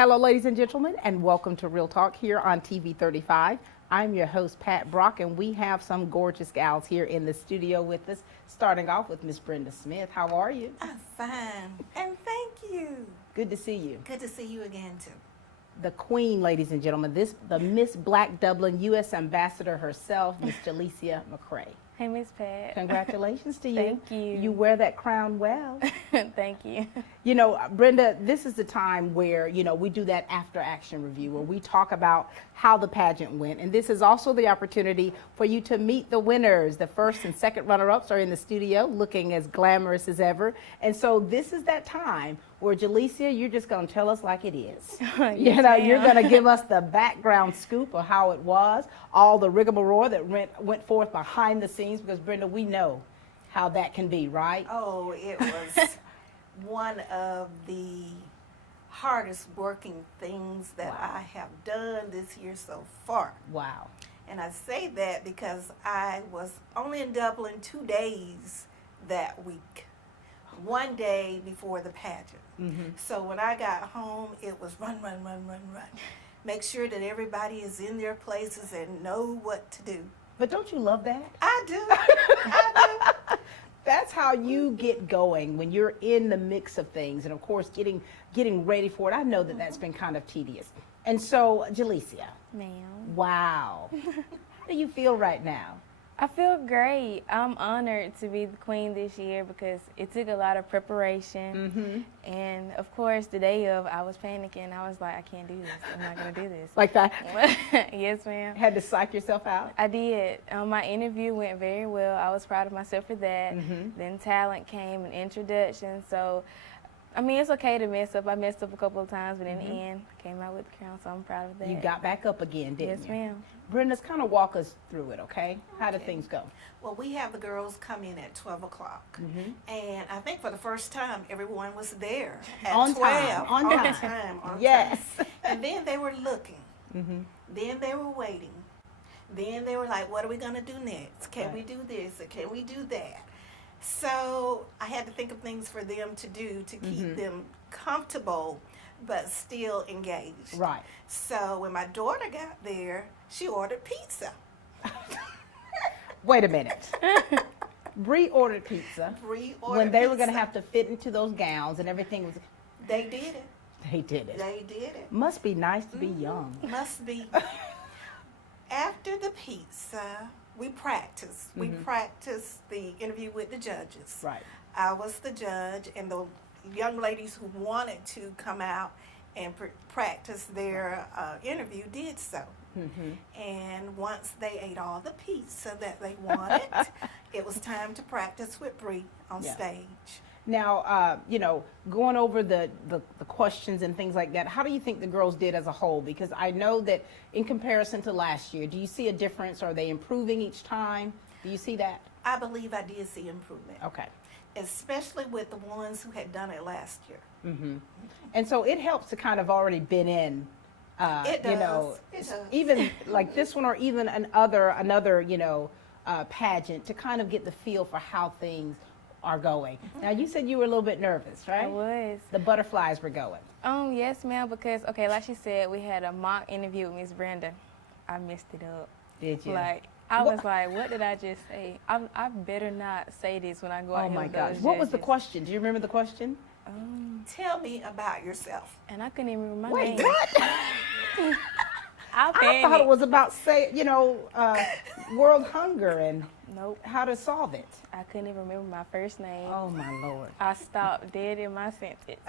Hello, ladies and gentlemen, and welcome to Real Talk here on TV 35. I'm your host, Pat Brock, and we have some gorgeous gals here in the studio with us, starting off with Miss Brenda Smith. How are you? I'm fine, and thank you. Good to see you. Good to see you again, too. The queen, ladies and gentlemen, the Miss Black Dublin U.S. Ambassador herself, Miss Jalecia McCray. Hey, Miss Pat. Congratulations to you. Thank you. You wear that crown well. Thank you. You know, Brenda, this is the time where, you know, we do that after action review where we talk about how the pageant went. And this is also the opportunity for you to meet the winners. The first and second runner-ups are in the studio looking as glamorous as ever. And so this is that time where, Jalecia, you're just going to tell us like it is. Yes, You're going to give us the background scoop of how it was, all the rigmarole that went forth behind the scenes, because, Brenda, we know how that can be, right? Oh, it was one of the hardest working things that I have done this year so far. Wow. And I say that because I was only in Dublin 2 days that week, one day before the pageant. Mm-hmm. So when I got home, it was run. Make sure that everybody is in their places and know what to do. But don't you love that? I do. I do. That's how you get going when you're in the mix of things, and of course getting ready for it. I know that that's been kind of tedious. And so, Jalecia. Ma'am. Wow. How do you feel right now? I feel great. I'm honored to be the queen this year because it took a lot of preparation. Mm-hmm. And, of course, the day of, I was panicking. I was like, I can't do this. I'm not going to do this. Like that? Yes, ma'am. Had to psych yourself out? I did. My interview went very well. I was proud of myself for that. Mm-hmm. Then talent came, an introduction. So, I mean, it's okay to mess up. I messed up a couple of times, but in the end, I came out with the crown, so I'm proud of that. You got back up again, didn't Yes, you? ma'am. Brenda's kind of walk us through it, okay? How did things go? Well, we have the girls come in at 12 o'clock. Mm-hmm. And I think for the first time, everyone was there at On 12. time, on time. Yes. And then they were looking. Mm-hmm. Then they were waiting. Then they were like, what are we going to do next? Can Right. we do this or can we do that? So I had to think of things for them to do to keep them comfortable but still engaged. Right. So when my daughter got there, she ordered pizza. Wait a minute. Bree ordered pizza. Bree ordered when they were pizza. going to have to fit into those gowns and everything was. They did it. They did it. They did it. Must be nice to be young. Must be. After the pizza, we practiced. We practiced the interview with the judges. Right. I was the judge, and the young ladies who wanted to come out and practice their interview did so. Mm-hmm. And once they ate all the pizza that they wanted, it was time to practice with Bree on stage. Now, going over the questions and things like that, how do you think the girls did as a whole? Because I know that in comparison to last year, do you see a difference? Are they improving each time? Do you see that? I believe I did see improvement. Okay. Especially with the ones who had done it last year. Mm-hmm. And so it helps to kind of already been in, It does. It does. even like this one or even another, pageant to kind of get the feel for how things are going. Now, you said you were a little bit nervous, right? I was. The butterflies were going. Yes, ma'am, because, okay, like she said, we had a mock interview with Miss Brenda. I messed it up. Did you? Like, I was like, what did I just say? I better not say this when I go out Oh here my with gosh. those What was the judges. question? Do you remember the question? Tell me about yourself. And I couldn't even remember my Wait, name. what? I I thought it panicked. was about, world hunger and Nope. how to solve it. I couldn't even remember my first name. Oh, my Lord. I stopped dead in my sentence.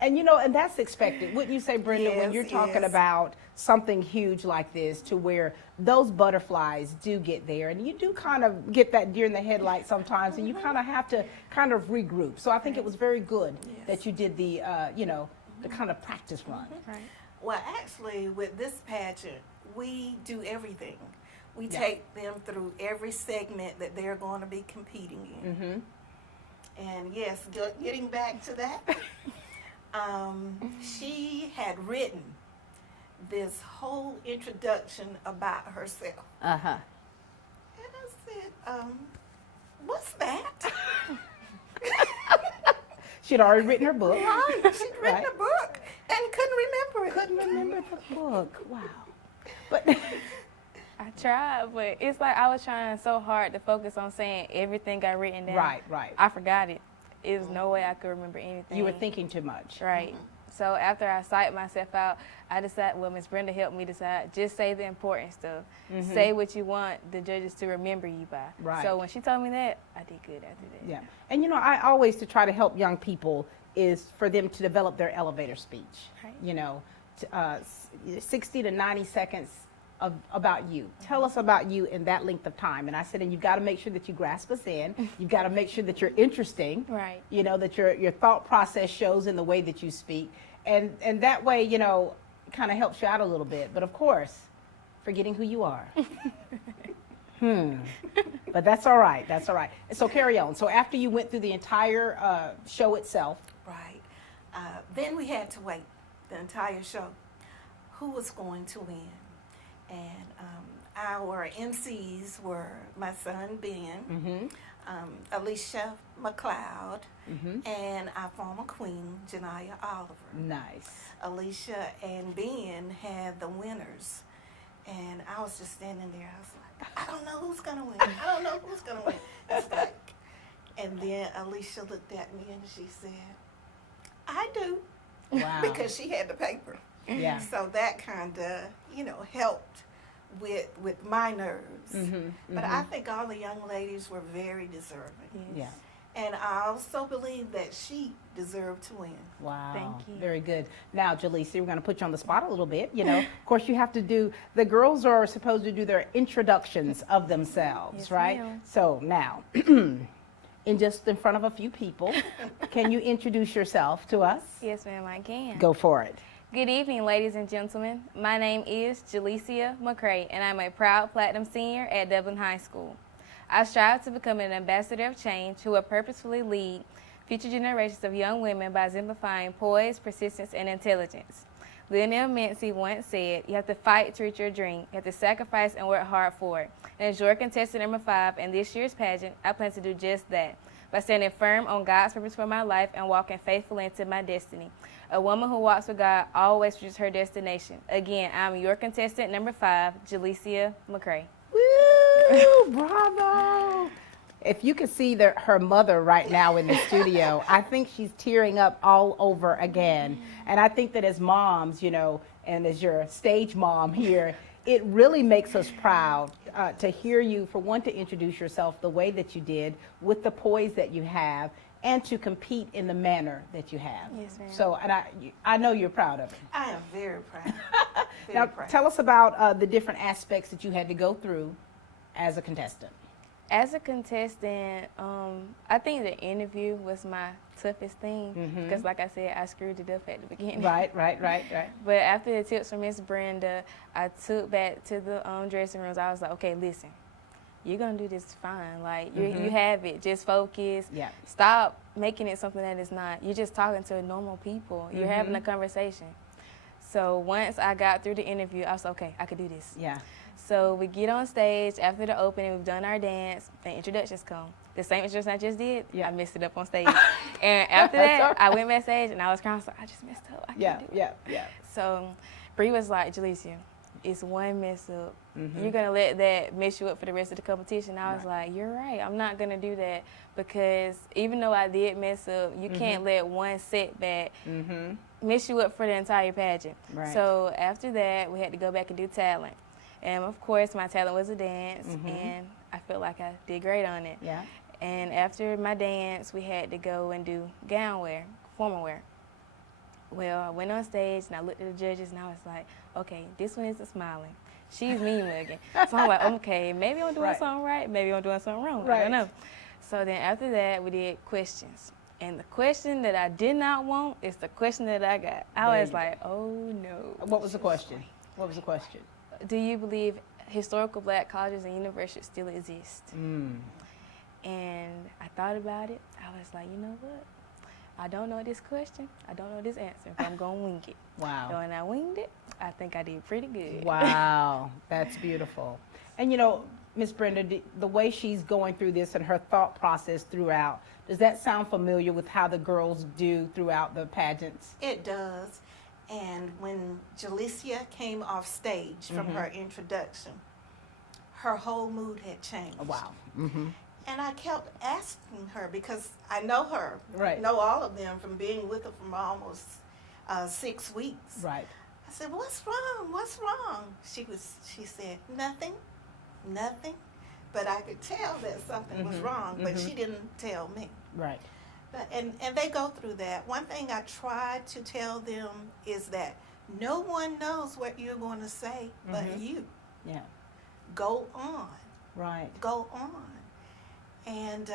And, and that's expected. Wouldn't you say, Brenda, when Yes, you're talking yes. about something huge like this to where those butterflies do get there and you do kind of get that deer in the headlight sometimes and you kind of have to kind of regroup. So I think it was very good that you did the, the kind of practice run. Right. Well, actually, with this pageant, we do everything. We take them through every segment that they're going to be competing in. Mm-hmm. And yes, getting back to that, she had written this whole introduction about herself. Uh-huh. And I said, what's that? She'd already written her book. Right, she'd written Right. a book and couldn't perfect book. Wow. But I tried, but it's like I was trying so hard to focus on saying everything I written down. right. I forgot it. There's no way I could remember anything. You were thinking too much. Right. So after I psyched myself out, I decided, well, Miss Brenda helped me decide, just say the important stuff. Say what you want the judges to remember you by. Right. So when she told me that, I did good after that. Yeah. And I always to try to help young people is for them to develop their elevator speech. Right. 60 to 90 seconds about you. Tell us about you in that length of time. And I said, and you've got to make sure that you grasp us in. You've got to make sure that you're interesting. Right. That your thought process shows in the way that you speak. And that way, kind of helps you out a little bit. But of course, forgetting who you are. But that's all right. That's all right. So carry on. So after you went through the entire show itself. Right. Then we had to wait the entire show. Who was going to win? And our MCs were my son, Ben, Alicia McLeod, and our former queen, Janiyah Oliver. Nice. Alicia and Ben had the winners. And I was just standing there. I was like, I don't know who's going to win. I don't know who's going to win. It's like, and then Alicia looked at me and she said, I do. Wow. Because she had the paper. Yeah. So that kind of, helped with my nerves. But I think all the young ladies were very deserving. Yeah. And I also believe that she deserved to win. Wow. Thank you. Very good. Now, Jaleesa, we're going to put you on the spot a little bit. Of course, you have to the girls are supposed to do their introductions of themselves, Yes, right? ma'am. So now, in front of a few people, can you introduce yourself to us? Yes, ma'am, I can. Go for it. Good evening, ladies and gentlemen. My name is Jaleesa McCray, and I'm a proud Platinum Senior at Dublin High School. I strive to become an ambassador of change who will purposefully lead future generations of young women by exemplifying poise, persistence, and intelligence. Lionel Messi once said, you have to fight to reach your dream. You have to sacrifice and work hard for it. And as your contestant number 5 in this year's pageant, I plan to do just that by standing firm on God's purpose for my life and walking faithfully into my destiny. A woman who walks with God always reaches her destination. Again, I'm your contestant number 5, Jaleesa McCray. Woo! Bravo! If you could see her mother right now in the studio, I think she's tearing up all over again. And I think that as moms, and as your stage mom here, it really makes us proud to hear you, for one, to introduce yourself the way that you did, with the poise that you have, and to compete in the manner that you have. Yes, ma'am. So, and I know you're proud of it. I am very proud. Now, tell us about the different aspects that you had to go through as a contestant. As a contestant, I think the interview was my toughest thing because, like I said, I screwed it up at the beginning. Right. But after the tips from Miss Brenda, I took back to the dressing rooms. I was like, okay, listen, you're going to do this fine. Like, you have it. Just focus. Yeah. Stop making it something that it's not. You're just talking to normal people. You're having a conversation. So once I got through the interview, I was like, okay, I could do this. Yeah. So we get on stage after the opening, we've done our dance, and introductions come. The same introduction I just did, I messed it up on stage. And after that, I went backstage and I was crying. I was like, I just messed up. I can't do it. Yeah. So Bree was like, Jaleesa, it's one mess up. You're going to let that mess you up for the rest of the competition. I was like, you're right. I'm not going to do that, because even though I did mess up, you can't let one setback mess you up for the entire pageant. Right. So after that, we had to go back and do talent. And of course, my talent was a dance, and I felt like I did great on it. Yeah. And after my dance, we had to go and do gown wear, formal wear. Well, I went on stage and I looked at the judges and I was like, okay, this one isn't smiling. She's mean mugging. So I'm like, okay, maybe I'm doing something right, maybe I'm doing something wrong. I don't know. So then after that, we did questions. And the question that I did not want is the question that I got. I was like, oh no. What was the question? What was the question? Do you believe historical black colleges and universities still exist? And I thought about it. I was like, you know what? I don't know this question. I don't know this answer, but I'm going to wing it. Wow. So when I winged it, I think I did pretty good. Wow. That's beautiful. And Miss Brenda, the way she's going through this and her thought process throughout, does that sound familiar with how the girls do throughout the pageants? It does. And when Jalicia came off stage from her introduction, her whole mood had changed. Oh, wow. Mm-hmm. And I kept asking her, because I know her, Right. know all of them from being with her for almost 6 weeks. Right. I said, "What's wrong? What's wrong?" She said, "Nothing, nothing." But I could tell that something was wrong, but she didn't tell me. Right. But, and they go through that. One thing I try to tell them is that no one knows what you're going to say but you. Yeah. Go on. Right. Go on. And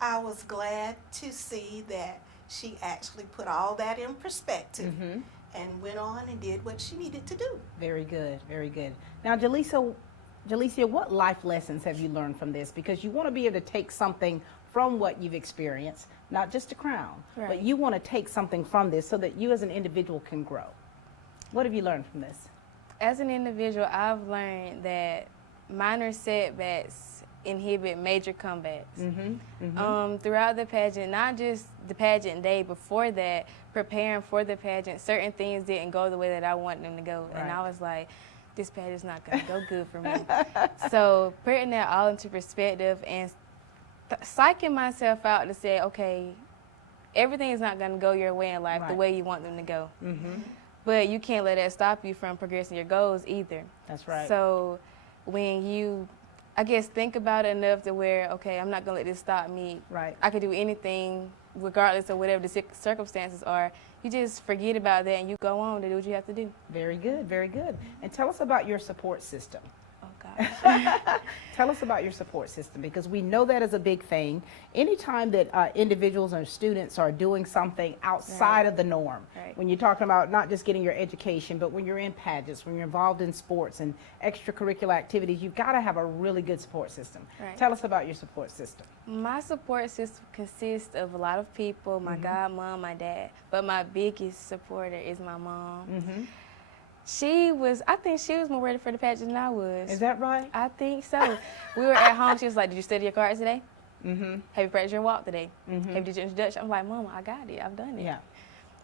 I was glad to see that she actually put all that in perspective and went on and did what she needed to do. Very good. Very good. Now, Jalicia, what life lessons have you learned from this? Because you want to be able to take something from what you've experienced, not just a crown, Right. but you want to take something from this so that you as an individual can grow. What have you learned from this? As an individual, I've learned that minor setbacks inhibit major comebacks. Throughout the pageant, not just the pageant day, before that, preparing for the pageant, certain things didn't go the way that I wanted them to go. Right. And I was like, this pageant's not going to go good for me. So putting that all into perspective and psyching myself out to say, okay, everything is not going to go your way in life the Right. way you want them to go. But you can't let that stop you from progressing your goals either. That's right. So when you, I guess, think about it enough to where, okay, I'm not going to let this stop me. Right. I could do anything regardless of whatever the circumstances are. You just forget about that and you go on to do what you have to do. Very good. Very good. And tell us about your support system. Oh, gosh. Tell us about your support system, because we know that is a big thing. Anytime that individuals or students are doing something outside of the norm, when you're talking about not just getting your education, but when you're in pageants, when you're involved in sports and extracurricular activities, you've got to have a really good support system. Right. Tell us about your support system. My support system consists of a lot of people, my godmom, my dad, but my biggest supporter is my mom. I think she was more ready for the pageant than I was. Is that right? I think so. We were at home, she was like, did you study your cards today? Have you practiced your walk today? Have you did your introduction? I'm like, Mama, I got it, I've done it. Yeah.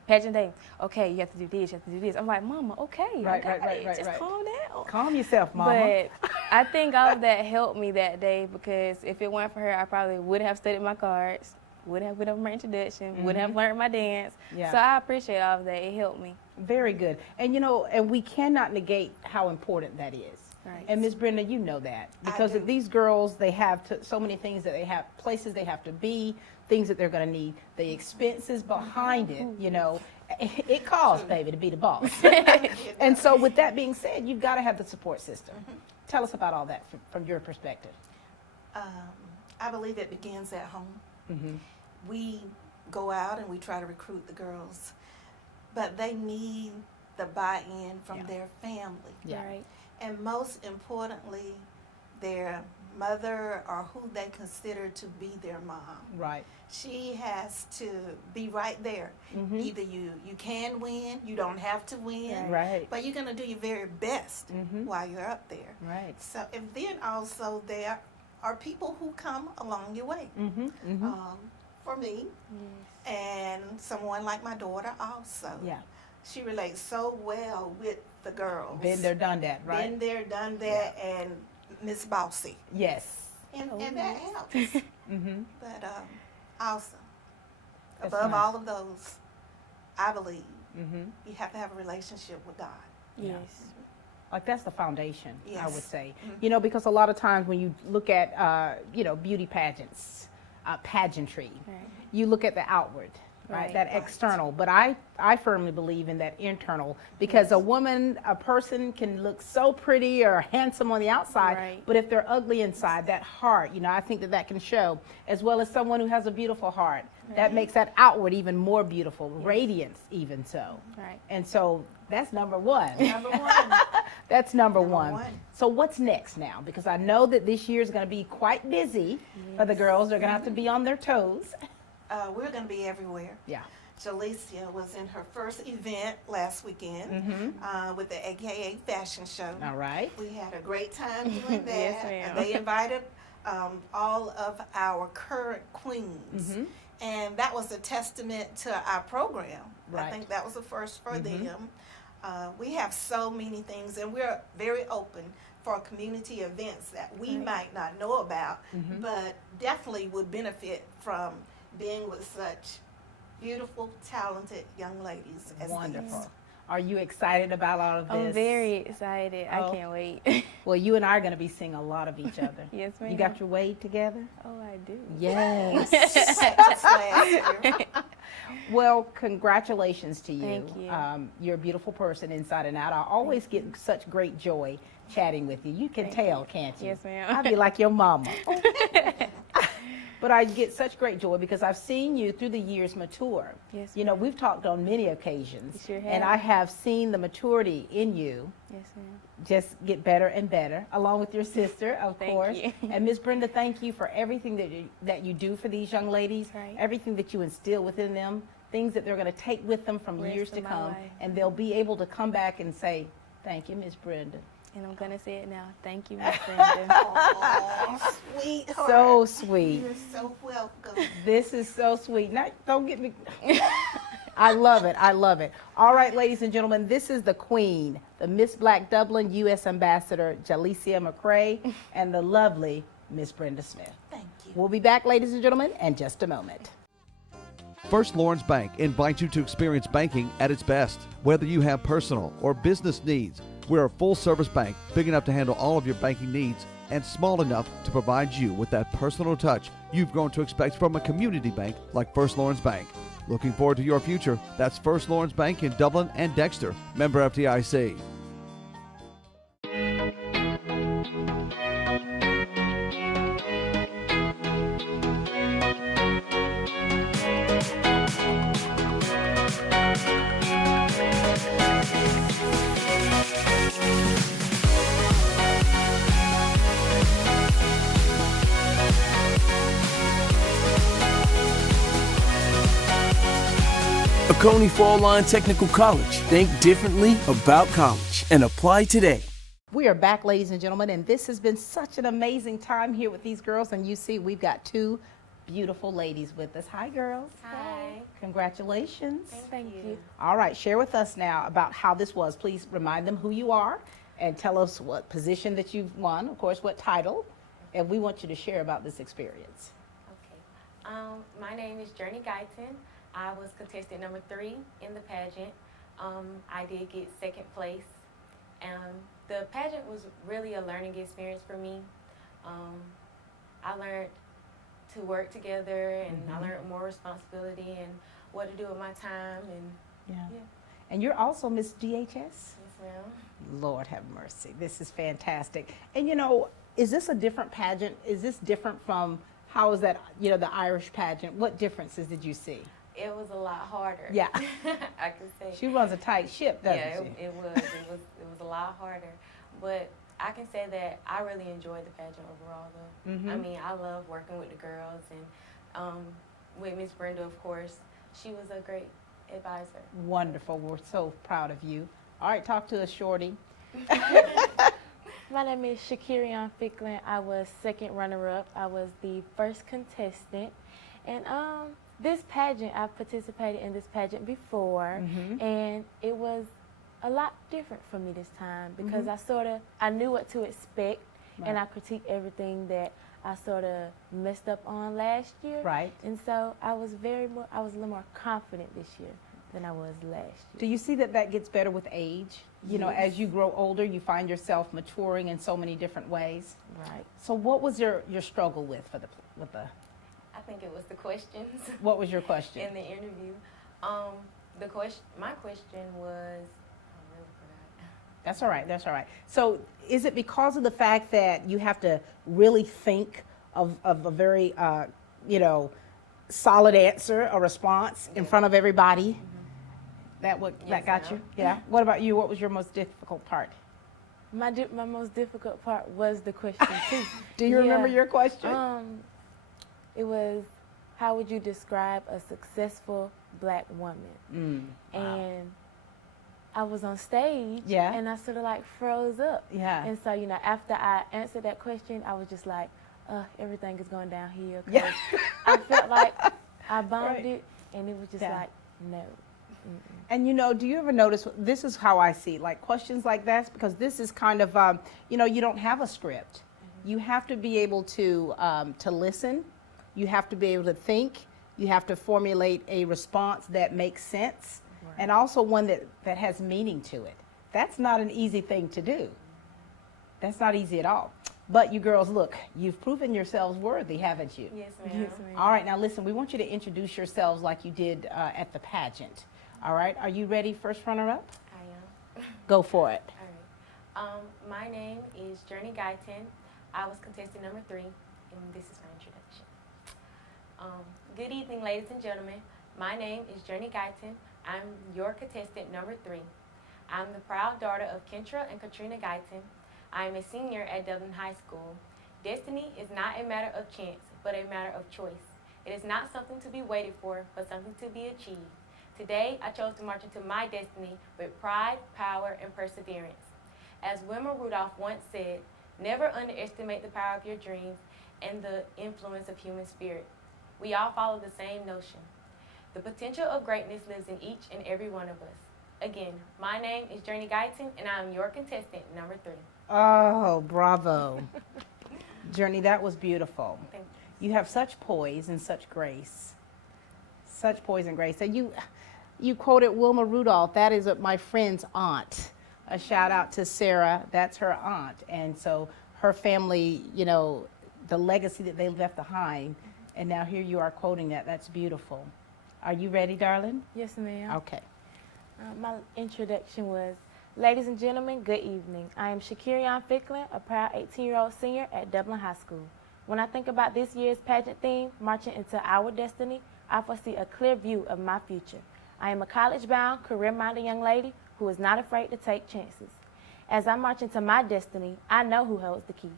Pageant day, okay, you have to do this, you have to do this. I'm like, Mama, okay, Right, I got right, it. right, Just right. calm down. Calm yourself, Mama. But I think all of that helped me that day, because if it weren't for her, I probably would have studied my cards, would have went over my introduction, would have learned my dance. Yeah. So I appreciate all of that. It helped me. Very good. And you know, and we cannot negate how important that is. Right. And Ms. Brenda, you know that, because do. these girls, they have so many things that they have, places they have to be, things that they're going to need, the expenses behind it, you know, it costs, baby, to be the boss. And so with that being said, you've got to have the support system. Tell us about all that from your perspective. I believe it begins at home. We go out and we try to recruit the girls, but they need the buy-in from their family. Yeah. Right. And most importantly, their mother or who they consider to be their mom. Right. She has to be right there. Either you can win, you don't have to win, Right. but you're going to do your very best while you're up there. Right. So, and then also there are people who come along your way. For me, and someone like my daughter also. Yeah. She relates so well with the girls. Been there, done that, right? Been there, done that, and Miss Bossy. Yes. And that helps. But also, That's above nice. all of those, I believe you have to have a relationship with God. Yes. Like that's the foundation, I Yes. would say. You know, because a lot of times when you look at, you know, beauty pageants, pageantry, Right. you look at the outward, right? Right. That external. But I firmly believe in that internal, because a person can look so pretty or handsome on the outside, Right. but if they're ugly inside, that heart, you know, I think that can show, as well as someone who has a beautiful heart. That makes that outward even more beautiful, radiance even so. Right. And so that's number one. Number one. That's number one. one. So what's next now? Because I know that this year is going to be quite busy for the girls. They're going to have to be on their toes. We're going to be everywhere. Yeah. Jalicia was in her first event last weekend with the AKA fashion show. All right. We had a great time doing that. Yes, ma'am. They invited all of our current queens, And that was a testament to our program. Right. I think that was the first for them. We have so many things, and we're very open for community events that we might not know about, but definitely would benefit from being with such beautiful, talented young ladies as Wonderful. these. Are you excited about all of this? I'm very excited. I Oh. can't wait. Well, you and I are going to be seeing a lot of each other. Yes, ma'am. You got your wade together? Oh, I do. Yes. Just last year. Well, congratulations to you. Thank you. You're a beautiful person inside and out. I always get such great joy chatting with you. You can tell, can't you? Yes, ma'am. I'd be like your mama. But I get such great joy because I've seen you through the years mature. Yes, You know, we've talked on many occasions. You sure And have. I have seen the maturity in you Yes, ma'am. just get better and better, along with your sister, of Thank course. you. And Ms. Brenda, thank you for everything that you do for these young ladies, Right. everything that you instill within them, things that they're going to take with them from Rest years to of my come, life. and they'll be able to come back and say, thank you, Ms. Brenda. And I'm going to say it now. Thank you, Miss Brenda. Aw, sweetheart. So sweet. You're so welcome. This is so sweet. Now, don't get me. I love it. I love it. All right, ladies and gentlemen, this is the queen, the Miss Black Dublin U.S. Ambassador, Jalicia McCray, and the lovely Miss Brenda Smith. Thank you. We'll be back, ladies and gentlemen, in just a moment. First Lawrence Bank invites you to experience banking at its best. Whether you have personal or business needs, we're a full-service bank big enough to handle all of your banking needs and small enough to provide you with that personal touch you've grown to expect from a community bank like First Lawrence Bank. Looking forward to your future. That's First Lawrence Bank in Dublin and Dexter. Member FDIC. Oconee Fall Line Technical College. Think differently about college and apply today. We are back, ladies and gentlemen, and this has been such an amazing time here with these girls. And you see, we've got two beautiful ladies with us. Hi, girls. Hi. Congratulations. Thank you. All right, share with us now about how this was. Please remind them who you are and tell us what position that you've won, of course, what title, and we want you to share about this experience. Okay. My name is Journey Guyton. I was contestant number 3 in the pageant. I did get second place. The pageant was really a learning experience for me. I learned to work together, and I learned more responsibility and what to do with my time. And Yeah. yeah. And you're also Miss DHS? Yes, ma'am. Lord have mercy. This is fantastic. And you know, is this a different pageant? Is this different from, how is that, you know, the Irish pageant? What differences did you see? It was a lot harder. Yeah. I can say. She runs a tight ship, doesn't Yeah, she? it was a lot harder, but I can say that I really enjoyed the pageant overall, though. I mean, I love working with the girls, and with Miss Brenda, of course. She was a great advisor. Wonderful. We're so proud of you. All right, talk to us, Shorty. My name is Shakirian Ficklin. I was second runner-up. I was the first contestant. And this pageant, I've participated in this pageant before, and it was a lot different for me this time because I knew what to expect, and I critiqued everything that I sort of messed up on last year. Right. And so I was a little more confident this year than I was last year. Do you see that that gets better with age? You know, as you grow older, you find yourself maturing in so many different ways. Right. So what was your struggle with the I think it was the questions what was your question? in the interview. My question was, I really forgot. That's all right. That's all right. So is it because of the fact that you have to really think of a very, solid answer, a response in front of everybody? That Yes, got ma'am. you? Yeah. What about you? What was your most difficult part? My most difficult part was the question too. Do you remember Yeah. your question? It was, how would you describe a successful black woman? And I was on stage, Yeah. and I sort of like froze up. Yeah. And so, after I answered that question, I was just like, everything is going downhill. 'Cause Yeah. I felt like I bombed Right. it, and it was just Yeah. like, no. And do you ever notice, this is how I see, like questions like that, because this is kind of, you don't have a script. You have to be able to listen. You have to be able to think. You have to formulate a response that makes sense, and also one that has meaning to it. That's not an easy thing to do. That's not easy at all. But you girls, look, you've proven yourselves worthy, haven't you? Yes, ma'am. Yes, ma'am. All right, now listen, we want you to introduce yourselves like you did at the pageant. All right, are you ready, first runner-up? I am. Go for it. All right. My name is Journey Guyton. I was contestant number 3, and this is my introduction. Good evening, ladies and gentlemen. My name is Journey Guyton. I'm your contestant number 3. I'm the proud daughter of Kentra and Katrina Guyton. I am a senior at Dublin High School. Destiny is not a matter of chance, but a matter of choice. It is not something to be waited for, but something to be achieved. Today, I chose to march into my destiny with pride, power, and perseverance. As Wilma Rudolph once said, never underestimate the power of your dreams and the influence of human spirit. We all follow the same notion. The potential of greatness lives in each and every one of us. Again, my name is Journey Guyton, and I am your contestant number 3. Oh, bravo. Journey, that was beautiful. Thank You have such poise and such grace. Such poise and grace. And you quoted Wilma Rudolph. That is my friend's aunt. A shout out to Sarah. That's her aunt. And so her family, the legacy that they left behind. And now here you are quoting that. That's beautiful. Are you ready, darling? Yes, ma'am. Okay. My introduction was, ladies and gentlemen, good evening. I am Shakirian Ficklin, a proud 18-year-old senior at Dublin High School. When I think about this year's pageant theme, Marching into Our Destiny, I foresee a clear view of my future. I am a college-bound, career-minded young lady who is not afraid to take chances. As I march into my destiny, I know who holds the key.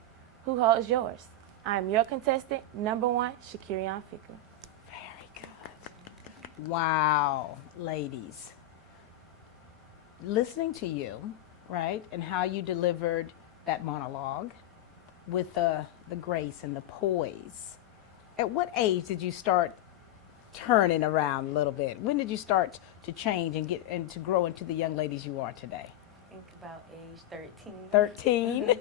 Who holds yours? I am your contestant, number 1, Shakirian Ficklin. Very good. Wow, ladies. Listening to you, right, and how you delivered that monologue with the grace and the poise. At what age did you start turning around a little bit? When did you start to change and to grow into the young ladies you are today? I think about age 13. 13?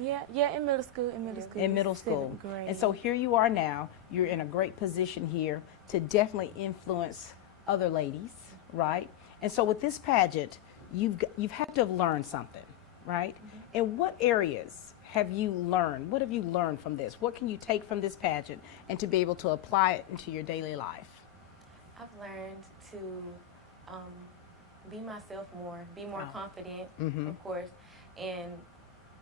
Yeah, in middle school. In middle school. 7th grade. And so here you are now. You're in a great position here to definitely influence other ladies, right? And so with this pageant, you've had to have learned something, right? In what areas have you learned? What have you learned from this? What can you take from this pageant and to be able to apply it into your daily life? I've learned to be myself more, be more confident, of course, and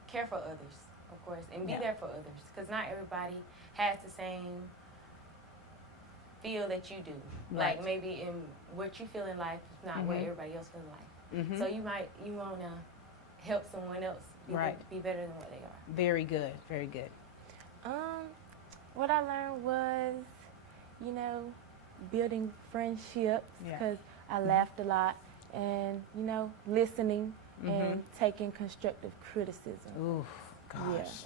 care for others, of course, and be there for others, because not everybody has the same feel that you do. Right. Like maybe in what you feel in life is not what everybody else feels like. So you want to help someone else be better than what they are. Very good, very good. What I learned was, building friendships, because I laughed a lot, and, listening and taking constructive criticism. Ooh, gosh.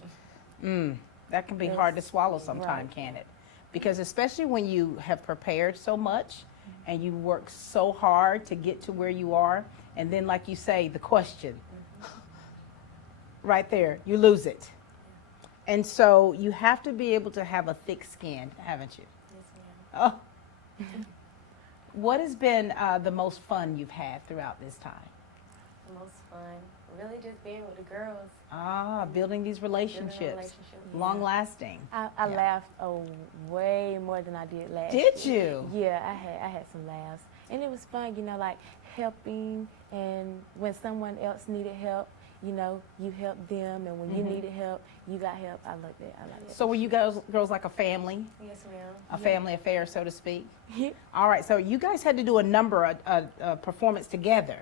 Yeah. That can be hard to swallow sometime, can't it? Because especially when you have prepared so much and you work so hard to get to where you are, and then like you say, the question, right there, you lose it. And so you have to be able to have a thick skin, haven't you? Yes, ma'am. Oh. What has been the most fun you've had throughout this time? The most fun, really just being with the girls. Building these relationships, long lasting. I laughed way more than I did last Did year. you? Yeah, I had some laughs. And it was fun, like helping, and when someone else needed help, you helped them, and when you needed help, you got help. I like that. So were you girls like a family? Yes, ma'am. A family affair, so to speak? Yeah. All right, so you guys had to do a performance together.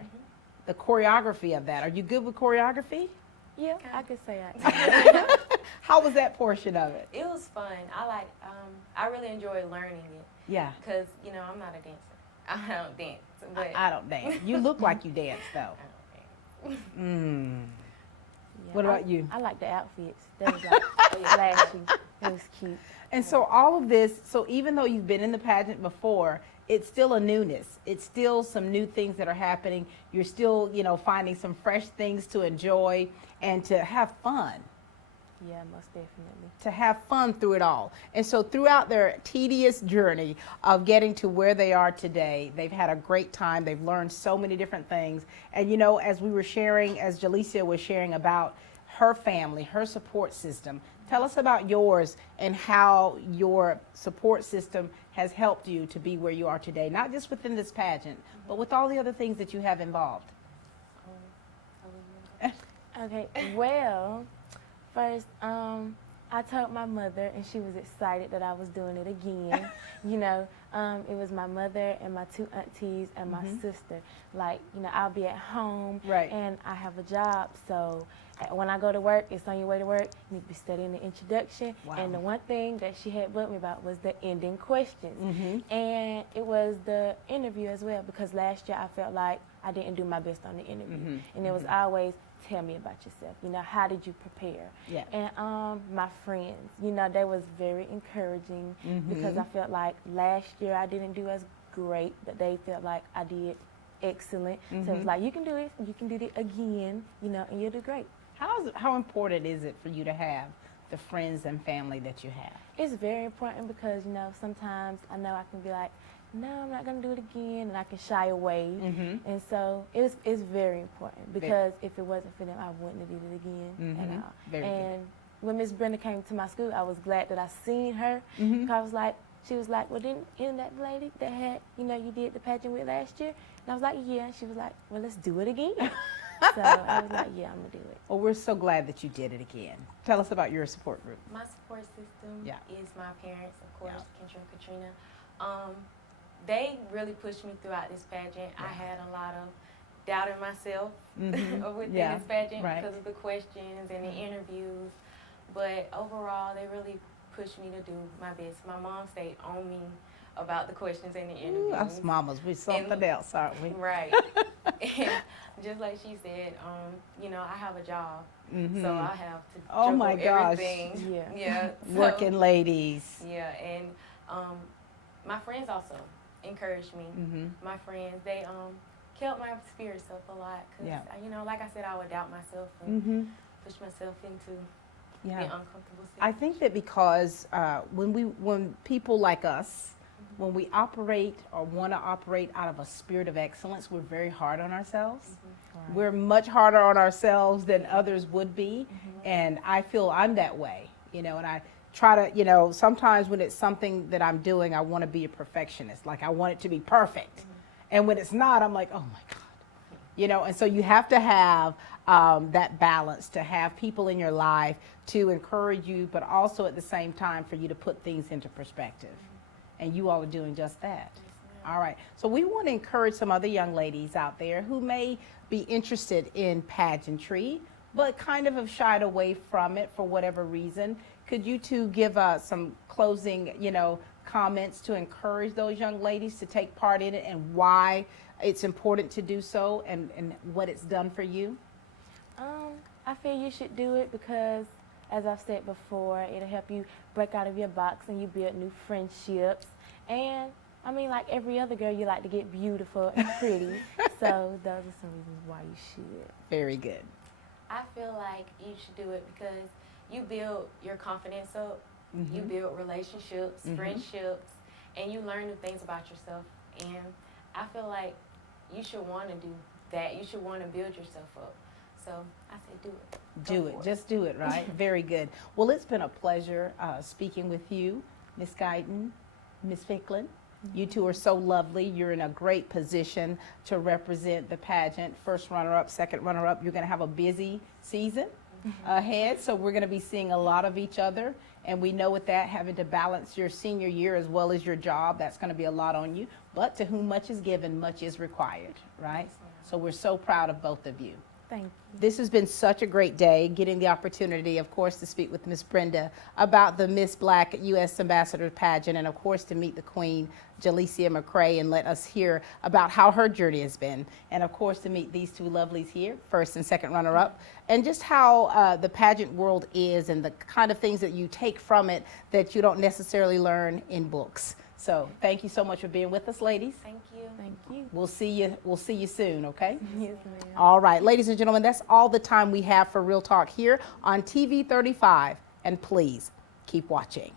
The choreography of that. Are you good with choreography? Yeah, I could say I. How was that portion of it? It was fun. I really enjoyed learning it. Yeah. Because, I'm not a dancer. I don't dance. But I don't dance. You look like you dance, though. I don't dance. Mm. Yeah, What about you? I like the outfits. That was like flashy. It was cute. And so all of this, so even though you've been in the pageant before, it's still a newness. It's still some new things that are happening. You're still, you know, finding some fresh things to enjoy and to have fun. Yeah, most definitely. To have fun through it all. And so throughout their tedious journey of getting to where they are today, they've had a great time. They've learned so many different things. And you know, as we were sharing, as Jalecia was sharing about her family, her support system, tell us about yours and how your support system has helped you to be where you are today, not just within this pageant, but with all the other things that you have involved. Okay, well, first, I told my mother, and she was excited that I was doing it again. You know, it was my mother and my 2 aunties and my sister. Like, you know, I'll be at home, Right. and I have a job, so when I go to work, it's on your way to work, you need to be studying the introduction. Wow. And the one thing that she had bugged me about was the ending questions. And it was the interview as well, because last year I felt like I didn't do my best on the interview. And it was always, tell me about yourself. You know, how did you prepare? Yeah. And my friends, you know, they was very encouraging because I felt like last year I didn't do as great, but they felt like I did excellent. So it was like, you can do it, you can do it again, you know, and you'll do great. How important is it for you to have the friends and family that you have? It's very important because, you know, sometimes I know I can be like, no, I'm not going to do it again, and I can shy away. And so it's very important because if it wasn't for them, I wouldn't have did it again at all. Very and when Miss Brenda came to my school, I was glad that I seen her. Because I was like, she was like, well, isn't that the lady that had, you know, you did the pageant with last year? And I was like, yeah. And she was like, well, let's do it again. So I was like, yeah, I'm going to do it. Well, we're so glad that you did it again. Tell us about your support group. My support system is my parents, of course, Kendra and Katrina. They really pushed me throughout this pageant. I had a lot of doubt in myself within this pageant because of the questions and the interviews. But overall, they really pushed me to do my best. My mom stayed on me about the questions and the interviews. Us mamas, we're something else, aren't we? Right. And just like she said, you know, I have a job, so I have to Oh my gosh. everything. Yeah. So, Working ladies. yeah, and my friends also encouraged me. My friends, they kept my spirits up a lot because, you know, like I said, I would doubt myself and push myself into the uncomfortable state. I think that because when people like us, when we operate or want to operate out of a spirit of excellence, we're very hard on ourselves. We're much harder on ourselves than others would be. And I feel I'm that way, you know, and I try to, you know, sometimes when it's something that I'm doing, I want to be a perfectionist. Like I want it to be perfect. And when it's not, I'm like, oh my God, you know, and so you have to have that balance, to have people in your life to encourage you, but also at the same time for you to put things into perspective. And you all are doing just that. All right. So we want to encourage some other young ladies out there who may be interested in pageantry, but kind of have shied away from it for whatever reason. Could you two give some closing, you know, comments to encourage those young ladies to take part in it and why it's important to do so and what it's done for you? I feel you should do it because, as I've said before, it'll help you break out of your box and you build new friendships. And I mean, like every other girl, you like to get beautiful and pretty. So those are some reasons why you should. Very good. I feel like you should do it because you build your confidence up, you build relationships, friendships, and you learn new things about yourself. And I feel like you should want to do that. You should want to build yourself up. So I say do it. Do it. Just do it, right? Very good. Well, it's been a pleasure speaking with you, Miss Guyton, Miss Ficklin. You two are so lovely. You're in a great position to represent the pageant. First runner-up, second runner-up. You're going to have a busy season ahead, so we're going to be seeing a lot of each other. And we know with that, having to balance your senior year as well as your job, that's going to be a lot on you. But to whom much is given, much is required, right? So we're so proud of both of you. Thank you. This has been such a great day, getting the opportunity, of course, to speak with Miss Brenda about the Miss Black U.S. Ambassador pageant, and of course to meet the Queen, Jalecia McCray, and let us hear about how her journey has been, and of course to meet these two lovelies here, first and second runner-up, and just how the pageant world is and the kind of things that you take from it that you don't necessarily learn in books. So thank you so much for being with us, ladies. Thank you. Thank you. We'll see you soon, okay? Yes, ma'am. All right, ladies and gentlemen, that's all the time we have for Real Talk here on TV 35, and please keep watching.